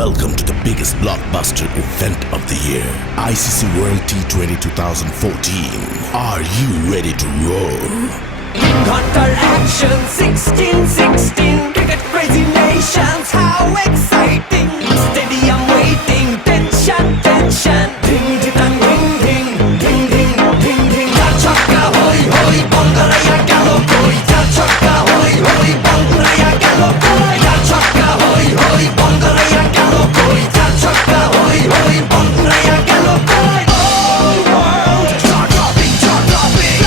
Welcome to the biggest blockbuster event of the year, ICC World T20 2014. Are you ready to roll? Hunter action 16-16 cricket crazy nations, how exciting! Stadium waiting, tension, tension. Ding ding ding ding ding ding ding ding. Char chakka hoi hoi, Bangaraya gelo koi. Char chakka hoi hoi, Bangaraya gelo koi. Char chakka hoi hoi, Bangaraya gelo koi. Char chakka hoi hoi, Bangaraya gelo koi. Oh world, jaw dropping, jaw dropping.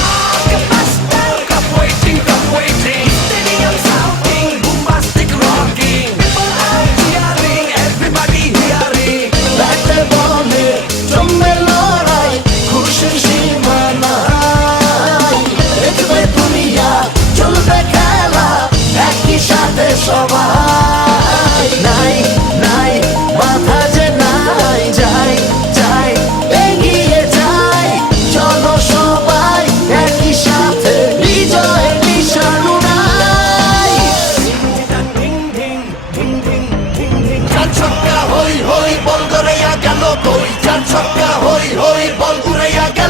Blockbuster, cup waiting, cup waiting. Stadium shouting, bombastic rocking. People are cheering, everybody hearing. ব্যাটে বলে জমে লড়াই, খুশির সীমা নাই। দেখবে দুনিয়া, চলবে খেলা, একই সাথে সবাই। নাই নাই মাথা যে নাই, যাই যাই এগিয়ে যাই। চলো সবাই একই সাথে, বিজয়ের নিশানো নাই। Ding ding ding ding ding ding. চার ছক্কা হই হই, বল গড়াইয়া গেল কই। চার ছক্কা হই হই, বল উড়াইয়া গেল